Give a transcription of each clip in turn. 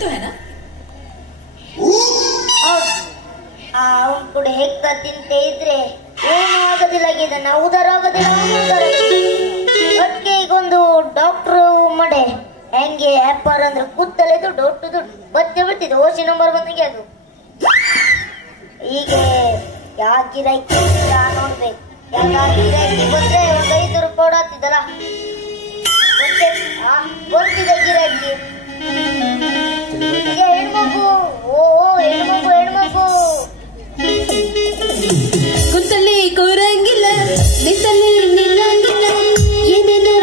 तो है ना? ಕೂಡ ಹೆಕ್ಕ ತಿಂತೆ ಇದ್ರೆ ಏನು ಆಗೋದಿಲ್ಲ, ನಾವು ಉದಾರ ಆಗೋದಿಲ್ಲ. ಅದಕ್ಕೆ ಈಗೊಂದು ಡಾಕ್ಟ್ರು ಮಡೆ ಹೆಂಗೆ ವ್ಯಾಪಾರ ಅಂದ್ರೆ ಕೂತಲ್ಲೇ ದುಡ್ಡು ಒಟ್ಟು ದುಡ್ಡು ಬತ್ತೆ ಬಿಡ್ತಿದೆ. ಓಸಿ ನಂಬರ್ ಬಂದಂಗೆ ಅದು. ಈಗ ಯಾಕೆ ಗಿರಾಕಿ ನೋಡ್ಬೇಕು, ಯಾಕೆ ಗಿರಾಕಿ ಬಂದ್ರೆ ಒಂದು 5 ರೂಪಾಯಿ ಆಗ್ತಿದ್ದಲ್ಲ, ಗೊತ್ತಿದೆ ಗಿರಾಕಿ. ಹೆಣ್ಮಗು, ಓ ಹೆಣ್ಮಗು ಹೆಣ್ಮಗು ಕುತ್ತಲ್ಲಿ ಕೂರಂಗಿಲ್ಲ, ನಿಂತಲ್ಲಿ ನಿಲ್ಲಂಗಿಲ್ಲ, ಏನೇನೋ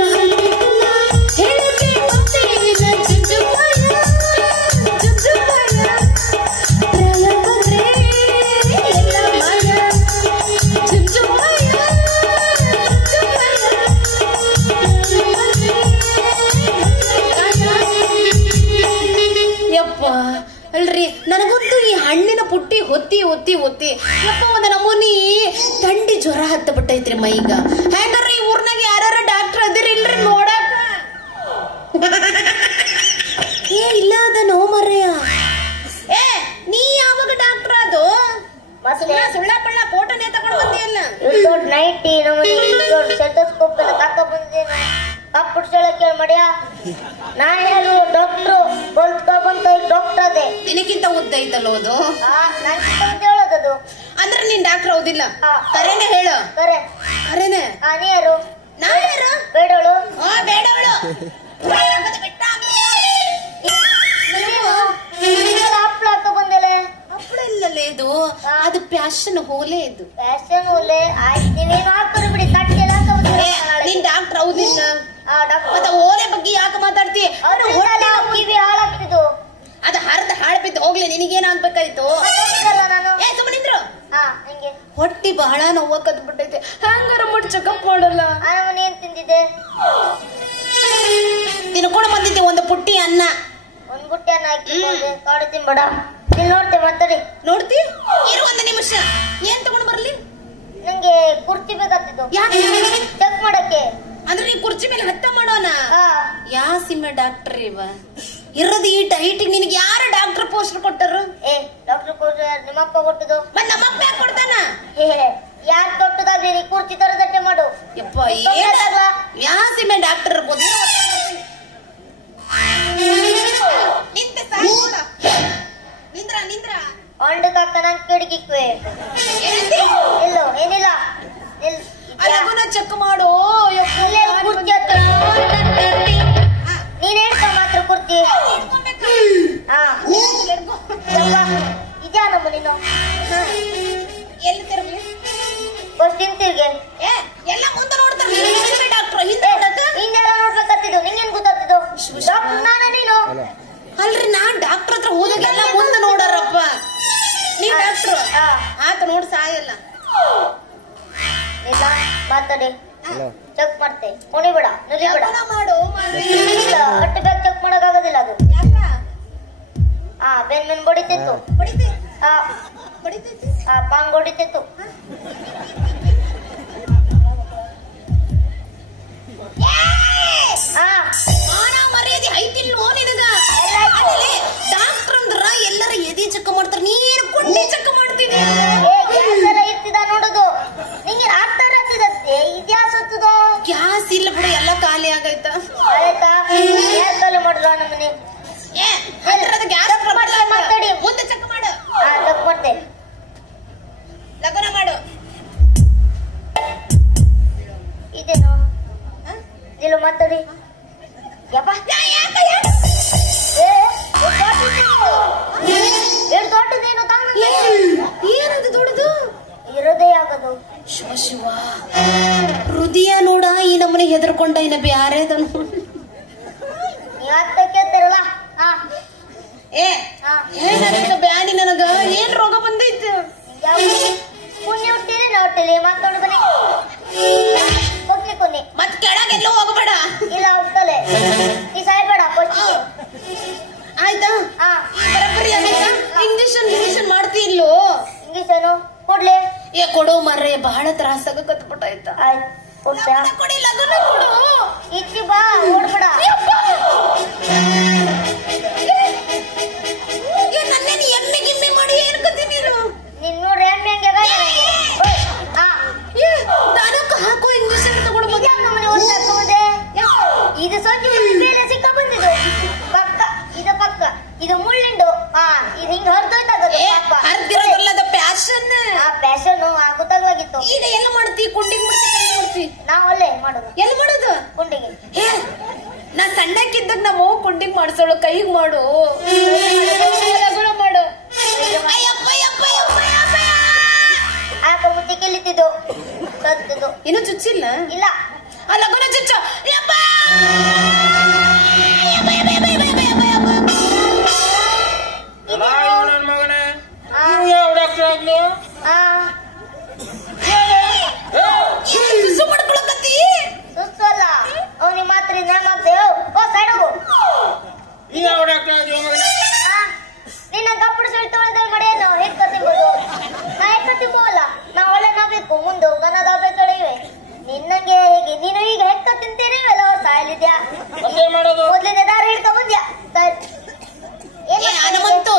ಹೇಳಕ್ಕೆ ಗೊತ್ತಿಲ್ಲ. ಜುಜುಪಾಯ ಜುಜುಪಾಯ ಪ್ರಾಯ ಬಂದ್ರೆ ಎಲ್ಲ ಮಾಯ. ಜುಜುಪಾಯ ಯಪ್ಪ ಅಲ್ರಿ, ನನಗಂತೂ ಈ ಹಣ್ಣಿನ ಪುಟ್ಟಿ ಹೊತ್ತಿ ಹೊತ್ತಿ ಹೊತ್ತಿ ಯಪ್ಪ ಒಂದ ನಮೂನಿ ಥಂಡಿ ಜ್ವರ ಹತ್ತ ಬಿಟ್ಟೈತ್ರಿ ಮೈಗ. ಹೆಂಗಾರ ಈ ಊರ್ನಾಗ ಯಾರು ಡಾಕ್ಟರ್ ಅದಿರಿ ಇಲ್ರಿ ನೋಡಾಕ? ಏ ಇಲ್ಲ ಅದ ನೋ ಮರ್ರೆಯ. ಏ ನೀ ಯಾವಾಗ ಡಾಕ್ಟರ್ ಅದು? ಸುಳ್ಳ ಪಳ್ಳ ಕೋಟನೆ ತಗೊಂಡು ಬಂದಿಯಲ್ಲ. ದೊಡ್ಡ ನೈಟಿ ದೊಡ್ಡ ಸೆಟೋಸ್ಕೋಪ್ ಎಲ್ಲ ತಕ ಬಂದೇನು ಕಪ್ಪುಡ್ಸಳಕ್ಕೆ ಮಡ್ಯ. ನಾ ಯಾರು ಡಾಕ್ಟ್ರು ಬಂತ ಡಾಕ್ಟರ್ ಅದೇ. ನಿನಕ್ಕಿಂತ ಉದ್ದ ಐತಲ್ಲ ಅದು. ಹೇಳೋದದು ಅಂದ್ರೆ ನೀನ್ ಡಾಕ್ಟರ್ ಹೌದಿಲ್ಲ? ಕರೆನೆ ಹೇಳು. ಕರೆನೆ. ನೀ ಯಾರು? ನಾ ಯಾರು? ಬೇಡವಳು. ಬೇಡವಳು ಹಪ್ಪಳ ಹಾಕ ಬಂದಲೆ. ಹಪ್ಪಳ ಇಲ್ಲಲೇ ಇದು, ಅದು ಪ್ಯಾಶನ್ ಹೋಲೆ ಇದು. ಫ್ಯಾಷನ್ ಓಲೆ ಆಯ್ತು, ನೀವೇನು ಹಾಕೋರು ಬಿಡಿ. ಕಟ್ಟೆಲ್ಲ ನೀನ್ ಡಾಕ್ಟರ್ ಹೌದಿಲ್ಲ? ಮತ್ತೆ ಓಲೆ ಬಗ್ಗೆ ಯಾಕೆ ಮಾತಾಡ್ತಿ? ಕಿವಿ ಹಾಳಾಗ್ತಿದ್ದು. ಅದು ಹರಿದ ಹಾಳು ಬಿದ್ದು ಹೋಗ್ಲಿ, ನಿನಗೇನ ಆಗ್ಬೇಕಾಯ್ತು? ನಾನು ಏ ಸುಮ್ಮನಿದ್ರು. ಹಂಗೆ ಹೊಟ್ಟಿ ಬಹಳ ನೋವು ಕದ್ ಬಿಟ್ಟೈತೆ. ಹ್ಯಾಂಗಾರ ಮಾಡಿ ಚೆಕಪ್ ಮಾಡಲ್ಲ? ಅವನು ಏನ್ ತಿಂದಿದ್ದೆ? ತಿನ್ಕೊಂಡು ಬಂದಿದ್ದೆ ಒಂದು ಪುಟ್ಟಿ ಅನ್ನ. ಒಂದ್ ಬುಟ್ಟಿ ಅನ್ನ ಹಾಕಿ ಕಾಡು ತಿನ್ಬೇಡ. ನೀನ್ ನೋಡ್ತೆ ಮಾತಾಡಿ. ನೋಡ್ತಿ ಇರು ಒಂದು ನಿಮಿಷ. ಏನ್ ತಗೊಂಡು ಬರ್ಲಿ? ನಂಗೆ ಕುರ್ಚಿ ಬೇಕಾಗ್ತಿದ್ದು. ಯಾಕೆ? ಚೆಕ್ ಮಾಡಕ್ಕೆ. ಅಂದ್ರೆ ನೀ ಕುರ್ಚಿ ಮೇಲೆ ಹತ್ತ ಮಾಡೋಣ? ಯಾ ಸಿಂಹ ಡಾಕ್ಟರ್ ಇವ ಇರೋದು ಈ ಟೈಟಿಗೆ. ನಿನಗೆ ಯಾರು ಡಾಕ್ಟರ್ ಪೋಸ್ಟ್ ಕೊಟ್ಟರು? ಡಾಕ್ಟರ್ ಪೋಸ್ಟ್ ನಿಮ್ಮಪ್ಪ ಕೊಟ್ಟದು. ಮತ್ತೆ ನಮ್ಮಪ್ಪ ಯಾಕೆ ಕೊಡ್ತಾನ? ಯಾಕೆ ಕೊಟ್ಟದಾಗ್ಲಿ, ನೀ ಕುರ್ಚಿ ತರದಟ್ಟೆ ಮಾಡು. ಯಪ್ಪ ಯಾ ಸಿಂಹ ಡಾಕ್ಟರ್ ಇರ್ಬೋದು. ನಿಂದ್ರ ನಿಂದ್ರ ಅಂಡಕ್ಕೆ ಹಾಕ ನಂಗೆ ಕಿಡಿಕಿಕ್ವೆ. ಇಲ್ಲೋ ಏನಿಲ್ಲ. ಅಲ್ಲಗುನ ಚೆಕ್ ಮಾಡು. ನೀನ್ ಹೇಳ್ತಾ ಮಾತ್ರ ಕುರ್ತಿ. ಇದ್ಯಾ ನಮ್ಮ ನೀನು ಎಲ್ಲಿ ತಿರುಗಿ ಫಸ್ಟ್ ಹಿಂತಿರ್ಗೆ. ಎಲ್ಲ ಮುಂದೆ ನೋಡ್ತಾರೆ ಡಾಕ್ಟ್ರು. ಹಿಂದೆಲ್ಲ ನೋಡ್ಬೇಕತ್ತಿದ್ದು. ನಿಂಗೇನ್ ಗೊತ್ತಾಗ್ತಿದ್ದು? ಡಾಕ್ಟರ್ ನಾನ ನೀನು? ಅಲ್ರಿ ನಾನ್ ಡಾಕ್ಟರ್ ಹತ್ರ ಹೋದಾಗ ಎಲ್ಲ ಮುಂದೆ ನೋಡಾರಪ್ಪ. ನೀ ಡಾಕ್ಟ್ರು ಆತ ನೋಡ್ ಸಾಯಲ್ಲ. ಇಲ್ಲ ಮಾತಾಡಿ. ಚೆಕ್ ಮಾಡ್ತೆ. ಕುಣಿಬೇಡ, ನುಲಿಬೇಡ. ಮಾಡು. ಅಟ್ಟು ಬೇಗ ಚೆಕ್ ಮಾಡಕ್ ಆಗೋದಿಲ್ಲ ಅದು. ಬೆನ್ ಬೆನ್ ಬಡಿತಿತ್ತು. ಪಾಂಗ್ ಹೊಡಿತಿತ್ತು. ಮರ್ಯಾದೆ ಐತಿಲ್ವೋ ನಿನಗ? ಡಾಕ್ಟರ್ ಅಂದ್ರ ಎಲ್ಲರ ಎದಿ ಚೆಕ್ ಮಾಡ್ತಾರ, ನೀನು ಕೊಂಡಿ ಚೆಕ್ ಮಾಡ್ತಿದ್ದೆ. ಇರ್ತಿದ ನೋಡುದು. ನಿಂಗೆ ಡಾಕ್ಟರ್ ಹತ್ತಿದತ್ತೆ ಇದ್ಯಾಸ ಹತ್ತದ? ಗ್ಯಾಸ್ ಇಲ್ಲ ಬಿಡು, ಎಲ್ಲ ಖಾಲಿ ಆಗೈತ. ಆಯ್ತಾ? ಗ್ಯಾಸ್ ಖಾಲಿ ಮಾಡ್ರ ನಮ್ಮನೆ. ಮಾತಾಡಿ ಮುಂದೆ ಚೆಕ್ ಮಾಡು. ಚೆಕ್ ಮಾಡ್ತೆ. ಲಗ್ನ ಮಾಡು. ಇದೇನು ಇಲ್ಲ ಮಾತಾಡಿ. ಯಪ್ಪ ಎಷ್ಟು ದೊಡ್ಡದೇನು ಏನದು ದೊಡ್ಡದು? ಹೃದಯ ಆಗೋದು. ಶಿವ ಶಿವ, ಹೃದಯ ನೋಡ ಈ ನಮ್ಮನೆ ಹೆದರ್ಕೊಂಡ. ಇನ್ನ ಬ್ಯಾರೆ ಅದನು ಕೇಳ್ತಾರಲ್ಲ. ಏನಾಗ್ತದ ಬ್ಯಾನಿ ನನಗ? ಏನ್ ರೋಗ ಬಂದೈತಿ? ಪುಣ್ಯ ಹುಟ್ಟಿರಿ ನಾ ಹುಟ್ಟಿರಿ ಮಾತಾಡು ಬನ್ನಿ. ಹೋಗ್ಲಿ ಕೊನ್ನಿ ಮತ್ ಕೆಳಗೆಲ್ಲೂ ಹೋಗಬೇಡ. ಇಲ್ಲ ಹೋಗ್ತಲೆ, ನೀ ಸಾಯ್ಬೇಡ. ಆಯ್ತಾ? ಬರಬ್ಬರಿ ಆಗೈತಾ? ಇಂಜೆಕ್ಷನ್ ಮಾಡ್ತಿ ಇಲ್ಲೋ? ಇಂಜೆಕ್ಷನ್ ಕೊಡ್ಲಿ? ಕೊಡು ಮರ್ರೆ, ಬಹಳ ತ್ರಾಸಾಗ ಕತ್ಬಿಟ್ಟಾಯ್ತಾ. ಆಯ್ತು ಕೊಡಿ, ಲಗನ ಕೊಡು. ಇಚ್ಚಿ ಬಾ, ಓಡ್ಬೇಡ. ಹಾ ಇದು ಹಿಂಗ್ ಹೊರತೋಯ್ತಾಗದು ಹರಿದಿರೋದಲ್ಲದ ಪ್ಯಾಶನ್. ಆ ಪ್ಯಾಶನ್ ಗೊತ್ತಾಗ್ಲಾಗಿತ್ತು. ಈಗ ಎಲ್ಲ ಮಾಡ್ತಿ? ಕುಂಡಿಗೆ ಮಾಡ್ತಿ? ನಾವ್ ಅಲ್ಲೇ ಮಾಡೋದು. ಎಲ್ಲಿ ಮಾಡೋದು? ಕುಂಡಿಗೆ. ನಾ ಸಣ್ಣಕ್ಕಿದ್ದಾಗ ನಮ್ಮ ಅವ್ವ ಕುಂಡಿಗೆ ಮಾಡ್ಸೋಳು, ಕೈಗೆ ಮಾಡು ಮಾಡು. ಆಕ ಮುದ್ದೆ ಕೆಲಿತಿದ್ದು ಕಲ್ತಿದ್ದು. ಇನ್ನು ಚುಚ್ಚಿಲ್ಲ? ಇಲ್ಲ. ಆ ಲಗುನ ಚುಚ್ಚು. ಸುಸ್ತಲ್ಲ ಅವನಿಗೆ ಮಾತ್ರ ನಿನ್ನ ಕಪ್ಪಡು ಸುಳಿ ತೊಳೆದ ಮಡೆಯನ್ನು ಹೆಕ್ಕ ತಿಂಬೋದು. ನಾ ಹೆಕ್ಕ ತಿಂಬೋಲ್ಲ. ನಾ ಒಳ್ಳೆ ನಾಬೇಕು ಮುಂದೆ ಗನದಾಬೇಕಳಿವೆ ನಿನ್ನಂಗೆ ಹೇಗೆ ನೀನು ಈಗ ಹೆಕ್ಕ ತಿಂತೇನೆ ಅಲ್ಲ ಸಾಯಲಿದ್ಯಾ ಮೊದ್ಲಿನ ದಾರಿ ಹಿಡ್ಕ ಬಂದ್ಯಾ ಹನುಮಂತು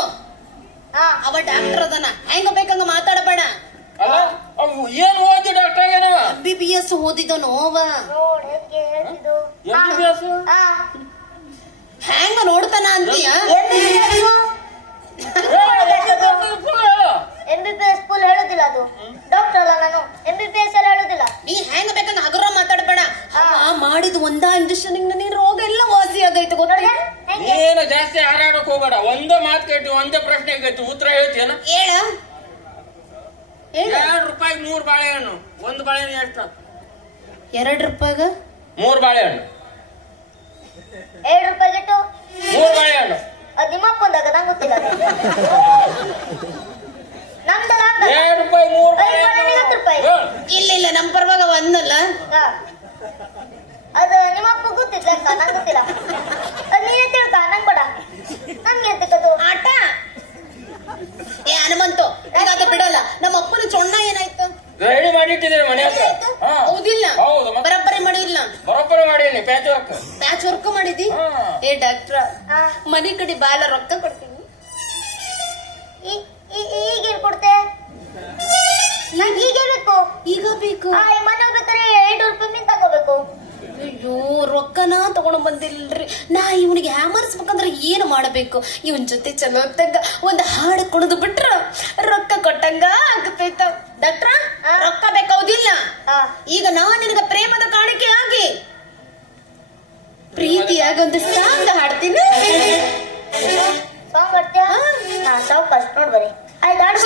ಅವ ಡಾಕ್ಟರ್ ಅದನ ಹೆಂಗ ಬೇಕಂಗ ಮಾತಾಡಬೇಡ. ಏನ್ ಓದಿ ಡಾಕ್ಟರ್ MBBS ಓದಿದನು ಅವ. ನೋಡ್ ಹೆಂಗೆ ಹೇಳ್ತಿದ್ದು ಹೆಂಗ ನೋಡ್ತಾನ ಅಂತೀಯ? MBBS ಸ್ಕೂಲ್ ಹೇಳುದಿಲ್ಲ ಅದು. ಡಾಕ್ಟರ್ ಅಲ್ಲ ನಾನು. MBBS ಎಲ್ಲ ಹೇಳುದಿಲ್ಲ. ನೀ ಹೆಂಗ ಬೇಕಂಗ ಹಗುರ ಮಾತಾಡಬೇಡ. ಮಾಡಿದ ಒಂದ ಇಂಜೆಕ್ಷನ್ ನಿನ್ ರೋಗ ಎಲ್ಲ ವಾಸಿ ಆಗೈತೆ ಗೊತ್ತ. ಏನು ಜಾಸ್ತಿ ಹಾರಾಡಕ್ ಹೋಗ್ಬೇಡ. ಒಂದೇ ಮಾತು ಕೇಳ್ತಿ, ಒಂದೇ ಪ್ರಶ್ನೆ ಕೇಳ್ತಿ, ಉತ್ತರ ಹೇಳ್ತೀಯನ? ಹೇಳ. ₹2 3 ಬಾಳೆಹಣ್ಣು. ಒಂದು ಬಾಳೆಹಣ್ಣು ಎಷ್ಟು? ₹2 3 ಬಾಳೆಹಣ್ಣು. ₹2 ಗಿಟ್ಟು 3 ಬಾಳೆಹಣ್ಣು. ಅದು ನಿಮ್ಮ ಅಪ್ಪಂದಾಗ ನಂಗೆ ಗೊತ್ತಿಲ್ಲ. ನಮ್ದಲ್ಲ ₹2 3 ಬಾಳೆಹಣ್ಣು. ಇಲ್ಲ ಇಲ್ಲ ನಮ್ ಪರವಾಗ ಒಂದಲ್ಲ. ಅದು ನಿಮ್ಮ ಅಪ್ಪ ಗೊತ್ತಿಲ್ಲ ನಂಗೆ ಗೊತ್ತಿಲ್ಲ. ಅದು ನೀನೇ ತಿಳ್ಕ ನಂಗೆ ಬೇಡ. ನಂಗೆ ಎಂತಕ್ಕದು ಆಟ. ಹನುಮಂತು ಈಗ ಅದು ಬಿಡಲ್ಲ. ನಮ್ಮ ಅಪ್ಪನ ಚೊಣ್ಣ ಏನಾಯ್ತು? ರೆಡಿ ಮಾಡಿಟ್ಟಿದ್ದೇನೆ ಮನೆ ಹತ್ರ. ಹೌದಿಲ್ಲ? ಹೌದು. ಬರಬ್ಬರಿ ಮಾಡಿಲ್ಲ. ಬರೋಬ್ಬರಿ ಮಾಡೀನಿ. ಪ್ಯಾಚ್ ವರ್ಕ್ ಮಾಡಿದಿ? ಡಾಕ್ಟ್ರ ಮನಿ ಕಡೆ ಬಾಲ ರೊಕ್ಕ ಕೊಡ್ತೀನಿ. ಈಗೇನ್ ಕೊಡ್ತೆ? ಈಗ ಬೇಕು. ಈಗ ಬೇಕು. ಮನೆ ಹೋಗ್ಬೇಕಾರೆ ₹2 ಮೀನ್ ತಗೋಬೇಕು. ಅಯ್ಯೋ ರೊಕ್ಕನ ತಗೊಂಡು ಬಂದಿಲ್ರಿ. ನಾ ಇವನಿಗೆ ಹ್ಯಾಮರ್ಸ್ಬೇಕಂದ್ರೆ ಏನು ಮಾಡಬೇಕು? ಇವನ್ ಜೊತೆ ಚಲೋ ಹೊತ್ತಂಗ ಒಂದ್ ಹಾಡು ಕುಣಿದು ಬಿಟ್ರ ರೊಕ್ಕ ಕೊಟ್ಟಂಗ ಆಗತೈತ. ಡಾಕ್ಟ್ರ ರೊಕ್ಕ ಬೇಕಾವುದಿಲ್ಲ. ಈಗ ನಾ ನಿನಗ ಪ್ರೇಮದ ಕಾಣಿಕೆ ಆಗಿ ಪ್ರೀತಿಯಾಗ ಒಂದು ಸಾಂಗ್ ಹಾಡ್ತೀನಿ. ಸಾಂಗ್ ಹಾಡ್ತೀಯ? ಸಾಂಗ್ ಫಸ್ಟ್ ನೋಡ್ಬರಿ. ಆಯ್ತು ಹಾಡು.